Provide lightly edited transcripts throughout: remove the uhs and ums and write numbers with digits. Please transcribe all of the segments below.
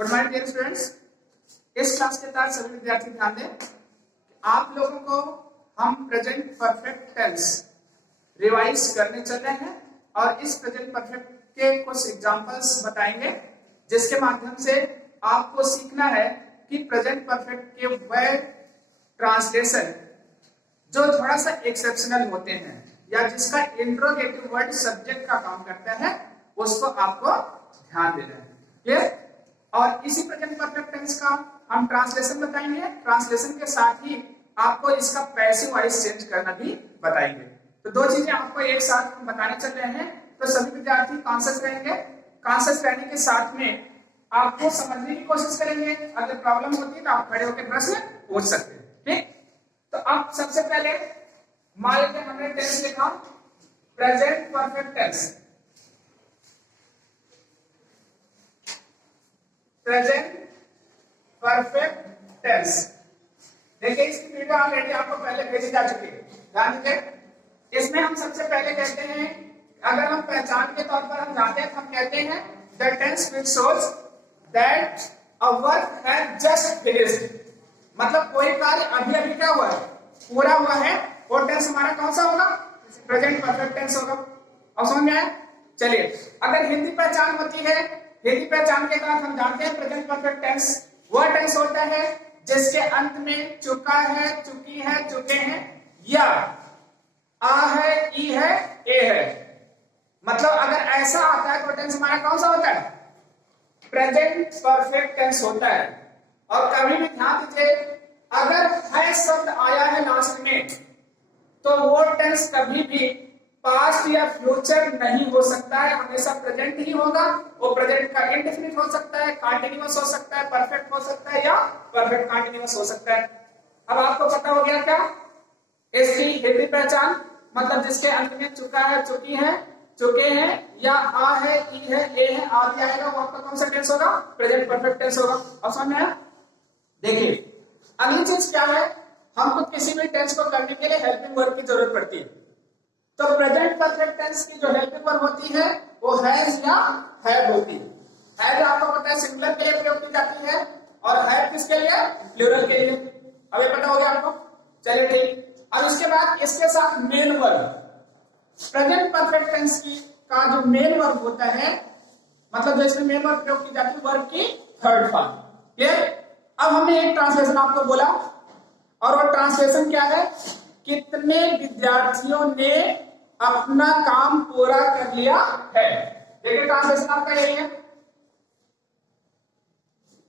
Good morning dear students. इस class के तहत सभी विद्यार्थी ध्यान दें। आप लोगों को हम प्रेजेंट परफेक्ट टेंस रिवाइज करने चल रहे हैं और इस प्रेजेंट परफेक्ट के कुछ एग्जांपल्स बताएंगे जिसके माध्यम से आपको सीखना है कि प्रेजेंट परफेक्ट के वर्ड ट्रांसलेशन जो थोड़ा सा एक्सेप्शनल होते हैं या जिसका इंट्रोगेटिव वर्ड सब्जेक्ट का काम करता है उसको आपको ध्यान देना है। क्लियर? और इसी प्रेजेंट परफेक्ट टेंस का हम ट्रांसलेशन बताएंगे। ट्रांसलेशन के साथ ही आपको इसका पैसिव वॉइस चेंज करना भी बताएंगे। तो दो चीजें आपको एक साथ हम बताने चल रहे हैं, तो सभी विद्यार्थी कॉन्शियस रहेंगे। कॉन्शियस रहने के साथ में आपको समझने की कोशिश करेंगे। अगर प्रॉब्लम होती है तो आप खड़े होकर प्रश्न पूछ सकते हैं। ठीक, तो अब सबसे पहले मान लीजिए हमने टेंस लिखा present perfect tense. Present perfect tense, देखिए इसकी वीडियो ऑलरेडी आपको पहले भेजी जा चुकी है, ध्यान दीजिए। इसमें हम सबसे पहले कहते हैं, अगर हम पहचान के तौर पर हम जानते हैं, हम कहते हैं the tense which shows that a work has just finished, मतलब कोई कार्य अभी अभी क्या हुआ है, पूरा हुआ है। वो टेंस हमारा कौन सा होगा? प्रेजेंट परफेक्ट टेंस होगा। अब समझ में आया? चलिए, अगर हिंदी पहचान होती है, हिंदी पहचान के बाद हम जानते हैं प्रेजेंट परफेक्ट टेंस वह टेंस होता है जिसके अंत में चुका है, चुकी है, चुके हैं या आ है, ई है, ए है। मतलब अगर ऐसा आता है तो टेंस हमारा कौन सा होता है? प्रेजेंट परफेक्ट टेंस होता है। और कभी भी ध्यान दीजिए, अगर है शब्द आया है लास्ट में तो वो टेंस कभी भी पास्ट या फ्यूचर नहीं हो सकता है, हमेशा प्रेजेंट ही होगा। वो प्रेजेंट का इंडेफिनिट हो सकता है, कंटीन्यूअस हो सकता है, परफेक्ट हो सकता है या परफेक्ट कंटीन्यूअस हो सकता है। अब आपको पता हो गया क्या इसकी हिंदी पहचान? मतलब जिसके अंत में चुका है, चुकी है, चुके हैं या आ है, ई है, ए है आदि आएगा, वो आपका कौन सा टेंस होगा? प्रेजेंट परफेक्ट टेंस होगा। अब समझ में आया? देखिए अगली चीज क्या है, हमको किसी भी टेंस को करने के लिए हेल्पिंग वर्ब की जरूरत पड़ती है। तो प्रेजेंट परफेक्ट टेंस की जो हेल्पिंग वर्ब होती है वो हैज या हैव होती है। हैज आपको पता है सिंगुलर के लिए प्रयोग की जाती है और हैव किसके लिए? प्लूरल के लिए। अब ये पता हो गया आपको? चलिए ठीक। अब इसके बाद इसके साथ main verb, present perfect tense की का जो मेन वर्ब होता है, मतलब जो इसमें मेन वर्ब प्रयोग की जाती है वर्ब की थर्ड फॉर्म। क्लियर? अब हमने एक ट्रांसलेशन आपको बोला और वो ट्रांसलेशन क्या है? कितने विद्यार्थियों ने अपना काम पूरा कर लिया है। देखिए ट्रांसलेशन आपका यही है,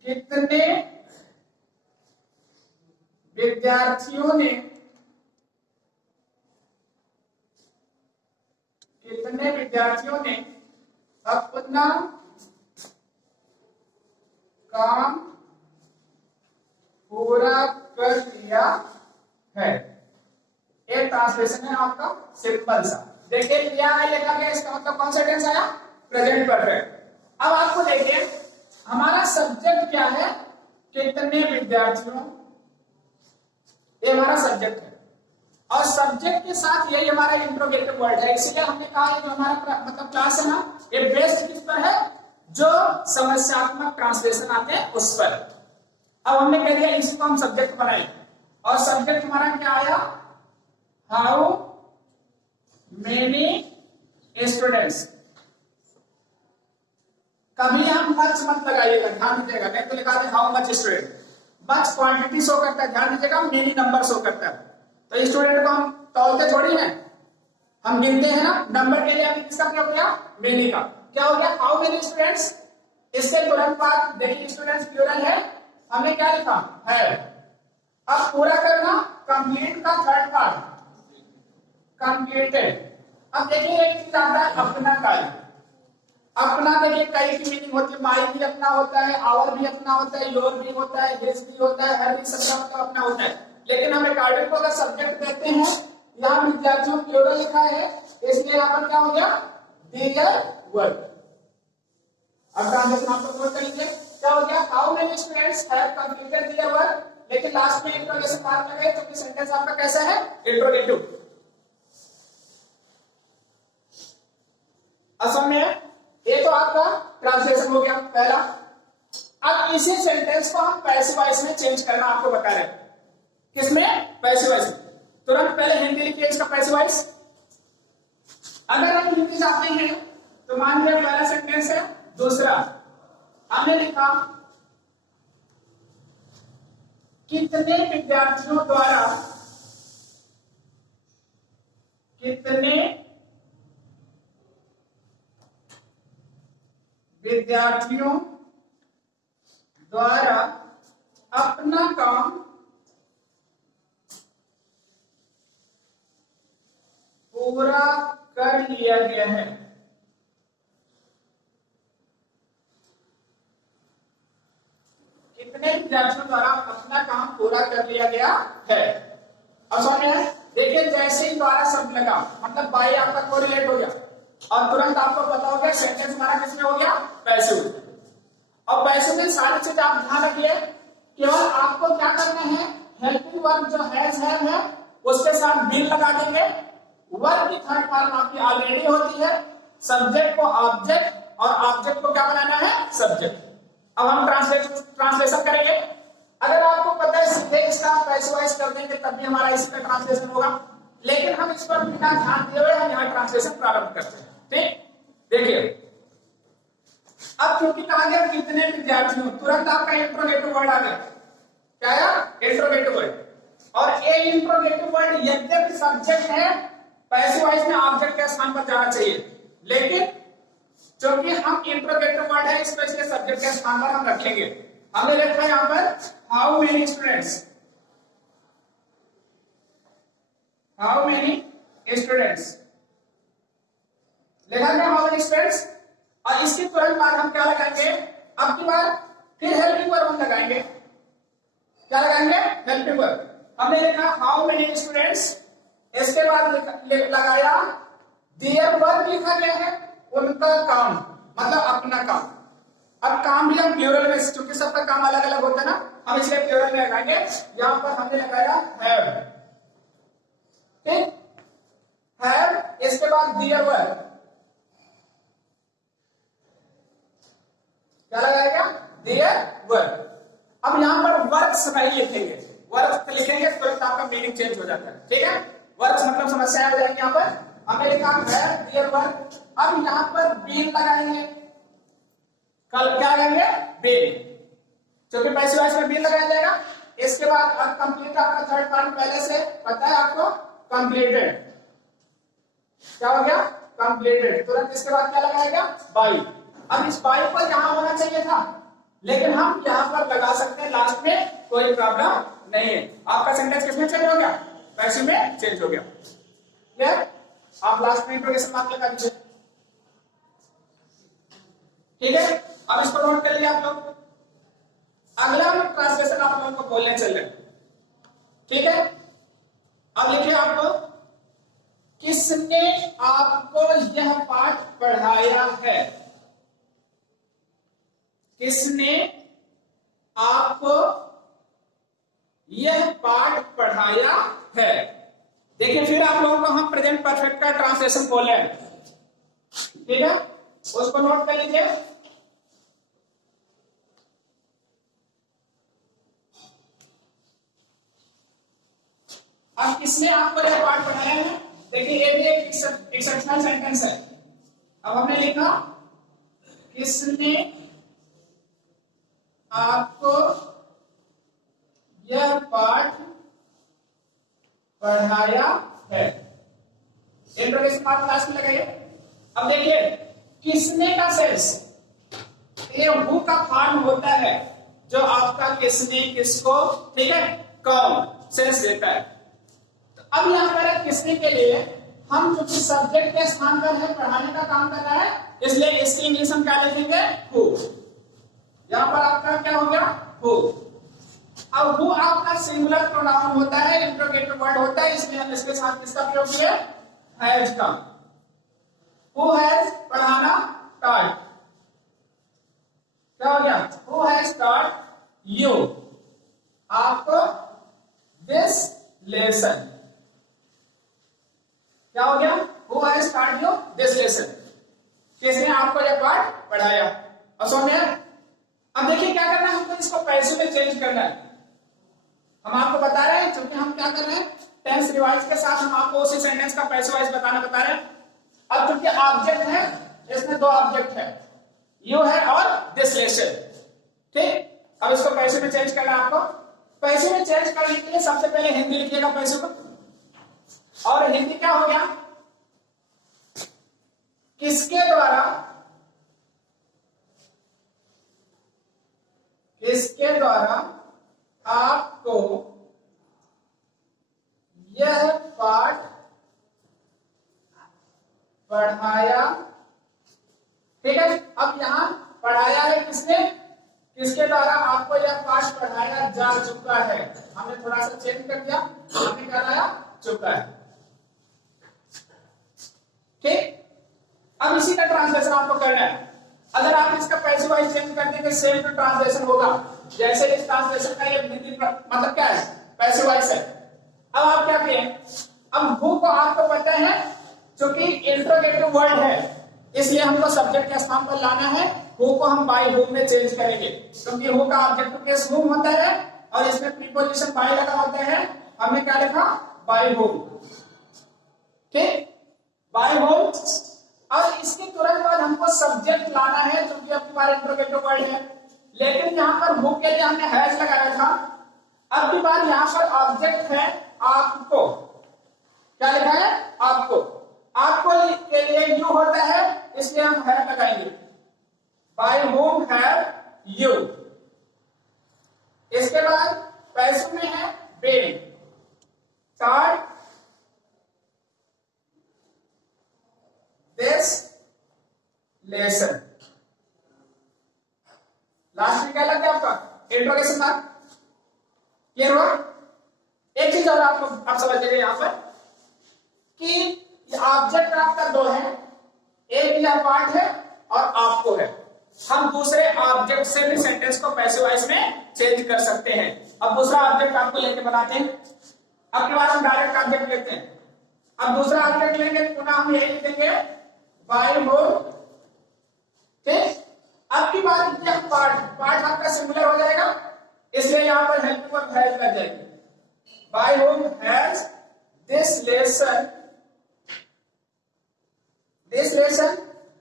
कितने विद्यार्थियों ने, कितने विद्यार्थियों ने अपना काम पूरा कर लिया है। एक ट्रांसलेशन है आपका सिंपल सा। देखिए लिया है लिखा गया, इसका मतलब कौन सा टेंस आया? Present perfect. अब आपको देखिए हमारा सब्जेक्ट क्या है? कितने विद्यार्थियों, ये हमारा सब्जेक्ट है और सब्जेक्ट के साथ यही हमारा इंट्रोगेटिव वर्ड है। इसलिए हमने कहा जो हमारा मतलब क्लास है ना, ये बेस्ड किस पर है? जो समस्यात्मक ट्रांसलेशन आते हैं उस पर। अब हमने कह दिया इसी को हम सब्जेक्ट बनाए और सब्जेक्ट हमारा क्या आया? How many students. कभी हम मच मत लगाइएगा, ध्यान दीजिएगा, नहीं तो लिखा दे how much student. Much quantity show करता है, ध्यान दीजिएगा, मेनी नंबर शो करता है। तो स्टूडेंट को हम तौलते थोड़ी है, हम गिनते हैं ना। नंबर के लिए हमने किसका प्रयोग किया? मेनी का। क्या हो गया? How many students. इसके तुरंत बाद देखिए स्टूडेंट्स प्लूरल है, हमने क्या लिखा? है। अब पूरा करना, कंप्लीट का थर्ड पार्ट कंप्लीटेड। अब देखिए एक चीज आता है अपना कार्य। अपना देखिए कई की मीनिंग होती है, माई भी अपना होता है, आवर भी अपना होता है, योर भी होता है, हिज भी होता है, हर भी सबका मतलब अपना होता है। लेकिन हम अकॉर्डिंग को अगर सब्जेक्ट देते हैं, यहाँ विद्यार्थियों प्लूरल लिखा है, इसलिए यहाँ पर क्या हो गया? Their work. अब ट्रांसलेशन आप लोग कर लीजिए, क्या हो गया? How many students have completed their work. लेकिन लास्ट में इंट्रोगेशन मार्क लगे तो सेंटेंस आपका कैसा है? इंट्रोगेटिव। असल में ये तो आपका ट्रांसलेशन हो गया पहला। अब इसी सेंटेंस को हम पैसिव वॉइस में चेंज करना आपको बता रहे हैं। किसमें? पैसिव वॉइस में। तुरंत पहले हिंदी लिखिए इसका पैसिव वॉइस। अगर हम हिंदी जाते हैं तो मान लीजिए पहला सेंटेंस है, दूसरा हमने लिखा कितने विद्यार्थियों द्वारा, कितने विद्यार्थियों द्वारा अपना काम पूरा कर लिया गया है। कितने विद्यार्थियों द्वारा अपना काम पूरा कर लिया गया है। अब समझ देखिए, जैसे ही द्वारा शब्द लगा मतलब बाई आपका कोरिलेट हो गया और तुरंत आपको पता हो गया सेंटेंस हमारा किसमें हो गया? पैसिव। और पैसिव में सारी चीज आप ध्यान रखिए, केवल आपको क्या करना है, हेल्पिंग वर्ब जो है उसके साथ बीन लगा देंगे। वर्ब की थर्ड फॉर्म आपकी ऑलरेडी होती है, सब्जेक्ट को ऑब्जेक्ट और ऑब्जेक्ट को क्या बनाना है? सब्जेक्ट। अब हम ट्रांसलेशन करेंगे। अगर आपको पता है सीधे इसका पैसिव वॉइस कर देंगे तब भी हमारा इसी का ट्रांसलेशन होगा, लेकिन हम इस पर बिना ध्यान दिए हुए हम यहाँ ट्रांसलेशन प्रारंभ करते हैं। ठीक, देखिए अब क्योंकि कहा गया कितने विद्यार्थियों, तुरंत आपका इंट्रोगेटिव वर्ड आ गया। क्या आया? Interrogative word. और ये इंट्रोगेटिव वर्ड यद्यपि सब्जेक्ट है, पैसिव वॉइस में ऑब्जेक्ट के स्थान पर जाना चाहिए, लेकिन क्योंकि हम इंट्रोगेटिव वर्ड है इसको इसके सब्जेक्ट के स्थान पर हम रखेंगे। हमने लिखा है यहाँ पर how many students, how many students लिखा है हाउ मेनी स्टूडेंट्स। और इसके तुरंत बाद हम क्या लगाएंगे? अब की बार फिर हेल्पिंग वर्ब हम लगाएंगे। क्या लगाएंगे? Helping verb. हमने लिखा हाउ मेनी स्टूडेंट्स, इसके बाद लगाया देयर वर्क लिखा गया है, उनका काम मतलब अपना काम। अब काम भी हम प्लूरल में, क्योंकि सबका काम अलग अलग होता है ना, हम इसलिए प्लूरल में लगाएंगे। यहां पर हमने लगाया हैव। ठीक, हैव, इसके बाद देयर वर्क, क्या लगाएगा? Their work. अब यहां पर वर्क्स नहीं लिखेंगे, वर्क्स लिखेंगे तुरंत आपका मीनिंग चेंज हो जाता है। ठीक है, वर्क्स मतलब समस्या हो जाएगी। यहां पर हमने लिखा है देयर वर्क। अब यहां पर बीन लगाएंगे, कल क्या लगाएंगे? बीन, क्योंकि पैसिव वॉइस में बीन लगाया जाएगा। इसके बाद अब कंप्लीट आपका थर्ड पार्ट पहले से पता है आपको, कंप्लीटेड। क्या हो गया? कंप्लीटेड। तुरंत इसके बाद क्या लगाएगा? बाई। अब इस बाई पर यहां होना चाहिए था, लेकिन हम यहां पर लगा सकते हैं लास्ट में, कोई प्रॉब्लम नहीं है। आपका सेंटेंस किसमें चेंज हो गया? पैसिव में चेंज हो गया। क्लियर? आप लास्ट में इंट्रोगेशन मार्क लगा दीजिए। ठीक है, अब इसको नोट कर लिया आप लोग। अगला ट्रांसलेशन आप लोगों को बोलने चल रहे। ठीक है, अब लिखिए आपको, किसने आपको यह पाठ पढ़ाया है? किसने आपको यह पाठ पढ़ाया है? देखिए फिर आप लोगों को हम प्रेजेंट परफेक्ट का ट्रांसलेशन बोले हैं। ठीक है, उसको नोट कर लीजिए। अब किसने आपको यह पाठ पढ़ाया है? देखिए ये भी एक एक्सेप्शनल सेंटेंस है। अब हमने लिखा किसने आपको यह पाठ पढ़ाया है। इंट्रोगेशन मार्क लास्ट में लगाइए। अब देखिए किसने का सेंस, ये हु का फॉर्म होता है जो आपका किसने, किसको, ठीक है, कौन सेंस देता है। तो अब यहां पर किसने के लिए हम जो सब्जेक्ट के स्थान पर है, पढ़ाने का काम कर रहा है, इसलिए इसकी इंग्लिश हम क्या लिखेंगे? हु। यहां पर आपका क्या हो गया? हु। अब हु आपका सिंगुलर प्रोनाउन होता है, इंट्रोगेटिव वर्ड होता है, इसलिए हम इसके साथ किसका प्रयोग किए? हैज का। हु हैज पढ़ाना, taught। क्या हो गया? हु हैज taught you आपको दिस लेसन। क्या हो गया? Who has taught you this lesson। किसने आपको यह पाठ पढ़ाया? और समझ में? अब देखिए क्या इसको पैसे में चेंज करना है। हम आपको बता रहे हैं, क्योंकि हम क्या कर रहे हैं, टेंस रिवाइज के साथ हम आपको उसी सेंटेंस का पैसे वाइज बता रहे हैं। अब क्योंकि ऑब्जेक्ट है, इसमें दो ऑब्जेक्ट है, यू है और दिस लेसन। ठीक, अब इसको पैसे में चेंज करना है आपको। पैसे में चेंज करने के लिए सबसे पहले हिंदी लिखिएगा पैसे को, और हिंदी क्या हो गया, किसके द्वारा, किसके द्वारा आपको यह पाठ पढ़ाया। ठीक है, अब यहां पढ़ाया है किसने, किसके द्वारा आपको यह पाठ पढ़ाया जा चुका है। हमने थोड़ा सा चेंज कर दिया, हमने कराया चुका है। ठीक, अब इसी का ट्रांसलेशन आपको करना है। अगर आप इसका पैसे वाइज चेंज कर देंगे, सेम टू ट्रांसलेशन होगा। जैसे इस ट्रांसलेशन का ये मतलब क्या है, पैसे वाइज है। अब आप क्या करें, अब हु को आपको पता है, क्योंकि इंट्रोगेटिव वर्ड है, इसलिए हमको सब्जेक्ट के स्थान पर लाना है। हु को हम बाय हुम में चेंज करेंगे, क्योंकि हु का ऑब्जेक्ट केस हुम होता है और इसमें प्रीपोजिशन बाय लगा होता है। हमने क्या लिखा, बाय हुम। ठीक, बाय हुम। और इसके तुरंत बाद हमको सब्जेक्ट लाना है, क्योंकि अब हमारा इंट्रोगेटिव वर्ड है। लेकिन यहाँ पर हु के लिए हमने हैज लगाया था। अब की बात यहाँ पर ऑब्जेक्ट है आपको, क्या लिखा है, आपको। आपको के लिए यू होता है, इसलिए हम है लगाएंगे, बाय होम हैव यू। इसके बाद पैसों में है been, start this lesson. Last में क्या लग गया आपका, इंट्रोगेशन मार्क। क्लियर हुआ। एक चीज और आपको आप समझ लीजिए यहां पर कि ऑब्जेक्ट आपका दो है, एक यह पार्ट है और आपको है। हम दूसरे ऑब्जेक्ट से भी सेंटेंस को पैसिव वॉइस में चेंज कर सकते हैं। अब दूसरा ऑब्जेक्ट आपको लेके बनाते हैं। अब के बाद हम डायरेक्ट ऑब्जेक्ट लेते हैं। अब दूसरा ऑब्जेक्ट लेंगे, पुनः हम यही लिखेंगे बाय होम। ठीक, अब की बात यह पार्ट आपका सिमिलर हो जाएगा, इसलिए यहां पर हेल्पिंग वर्ब हैज लग जाएगी। By whom has this lesson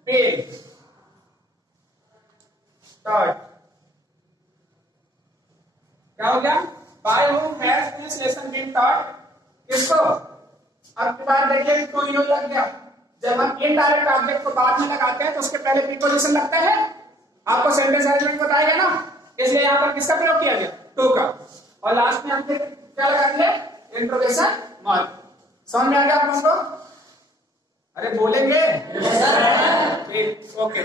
been taught। क्या हो गया, by whom has this lesson been taught। किसको, अब की बात देखिए, टू यू लग गया। जब हम इनडायरेक्ट ऑब्जेक्ट को बाद में लगाते हैं तो उसके पहले प्रीपोजिशन लगता है, आपको सेंटेंस अरेंजमेंट बताएगा ना, इसलिए यहां पर किसका प्रयोग किया गया, टू का। और लास्ट में हमने क्या लगा दिया, इंट्रोगेशन मार्क। समझ में आ गया आप लोगों को, अरे बोलेंगे, ठीक, ओके।